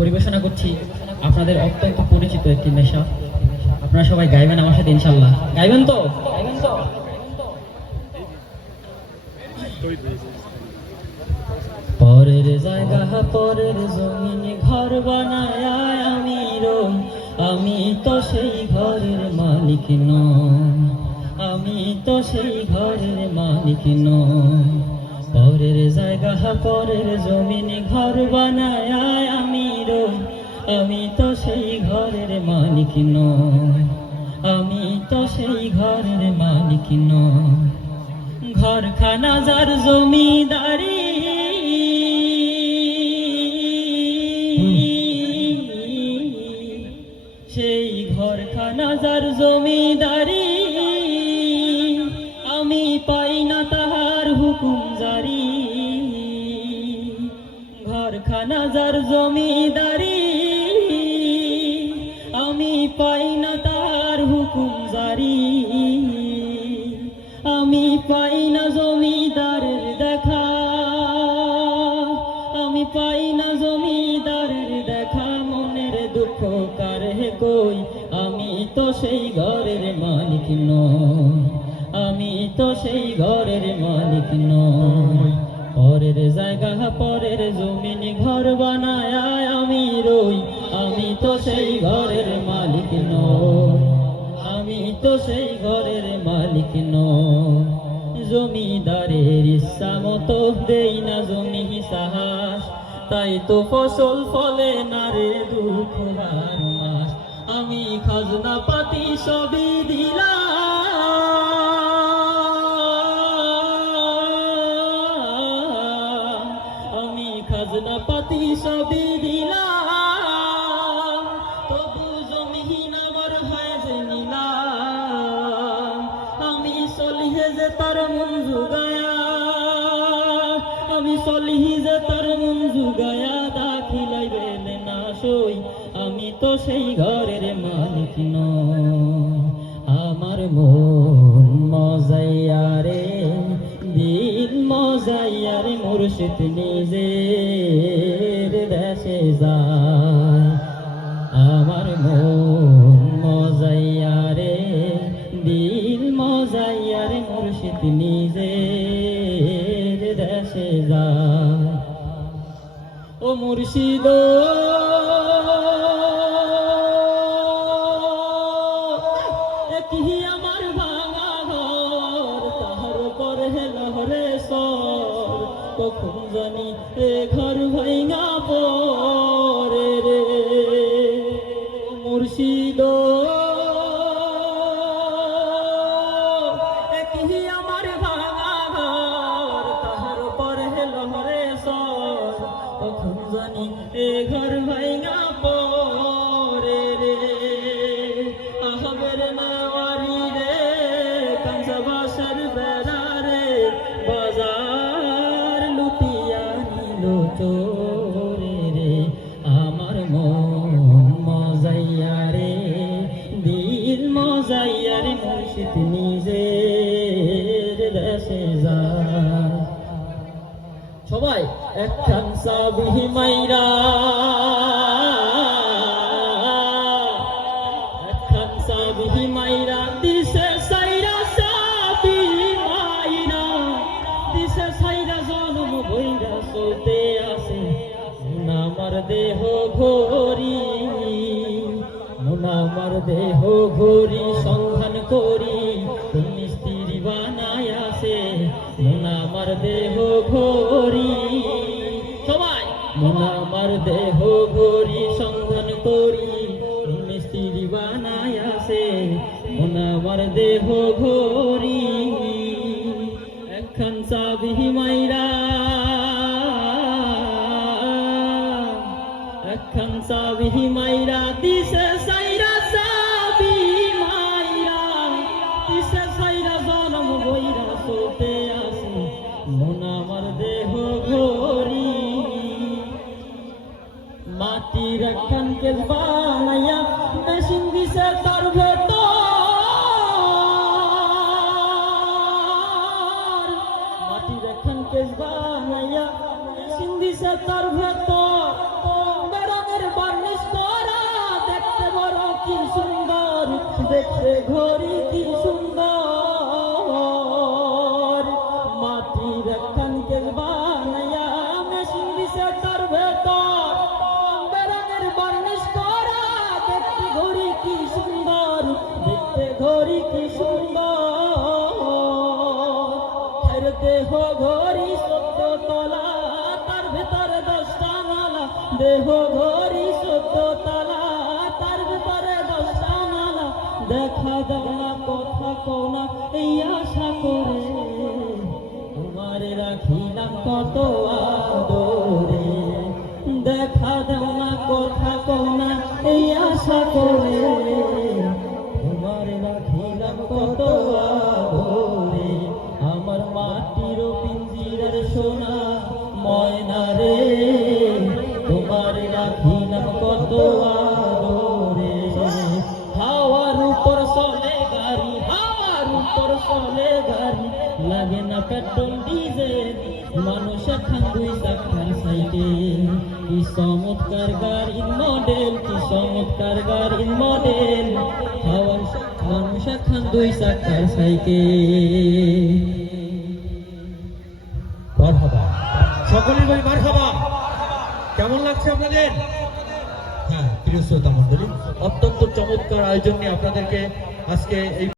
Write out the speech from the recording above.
পরিবেশনা করছি। আপনাদের অত্যন্ত পরিচিত একটি নেশা। আপনারা সবাই গাইবেন আমার সাথে ইনশাল্লাহ গাইবেন তো? পরের জায়গা, পরের জমিন, ঘর বানায় আমি আমি তো সেই ঘরের মালিক নই। আমি তো সেই ঘরের মালিক নই। পরের জায়গা পরের জমিন, ঘর বানায় আমি রই আমি তো সেই ঘরের মালিক নই। আমি তো সেই ঘরের মালিক নই। ঘরখানা যার জমিদারি। সেই ঘরখানা যার জমিদারি। যার জমিদারি, আমি পাই না তাহার হুকুম জারি। আমি পাই না জমিদারের দেখা, আমি পাই না জমিদারের দেখা। মনের দুঃখ কারে কই? আমি তো সেই ঘরের মালিক নই। আমি তো সেই ঘরের মালিক নই। পরের জায়গা, পরের জমিন ঘর বানায় আমি রই। আমি তো সেই ঘরের মালিক নই। আমি তো সেই ঘরের মালিক নই। জমিদারের ইচ্ছা মতো দেই না জমি সাহাস তাই তো ফসল ফলে না রে দুঃখ আমি খাজনা পাতি সবই দিলাম। খাজনা পাতি সবই দিলাম, তবু জমিহীন আমার হয় নিলাম। আমি চলিহে যে তার মন আমি চলিহি যে তার মন জুগায়া, দাখিলাইবে না সই, আমি তো সেই ঘরের মালিক নই। আমার মন মজাইয়া রে মুর্শিদ নিজের দেশে যায়। আমার মন মজাইয়া রে, দিল মজাইয়া রে, মুর্শিদ নিজের দেশে যায়। ও মুর্শিদ আমার ভাঙা ঘর? তাহার পর সর কখন জানি এ ঘর ভাঙা পরে রে? মুর্শিদ। আমার ভাঙা ঘর, তাহার পর লহরে সর কখন জানি এ ঘর ভাঙা পরে রে? রে সাবিহি মাইরা। একখান মাইরা, দিছে সাইরা সাবি মাইরা। দিছে সাইরা জনম আমার দেহ ঘোরি আমার দেহ ঘোরি সন্ধান করি। তুমি স্ত্রী বানায় আসে আমার দেহ ঘোরি সবাই আমার দেহ ঘোরি সন্ধান করি তুমি স্ত্রী বানায় আসে। আমার দেহ ঘোরি একখান চাবি মাইরা, একখান চাবি মাইরা দিছে। কেস বানাইয়া দিছে তার ভেতর এর দেহ তার দশটা মালা। দেহ তার দশটা মালা। দেখা দাও না, কথা কও এই আশা করে। তোমার কত আদরে। দেখা দাও না, কথা কও না, এই আশা করে। পেট্রোল ডিজেল মানুষ এখন দুই চাকার সাইকেল। কি চমৎকার গাড়ির মডেল কি চমৎকার গাড়ির মডেল হাওয়ার মানুষ এখন দুই চাকার সাইকেল। সকলের বলি মারহাবা। কেমন লাগছে আপনাদের? হ্যাঁ প্রিয় শ্রোতা মণ্ডলী, অত্যন্ত চমৎকার আয়োজন নিয়ে আপনাদেরকে আজকে এই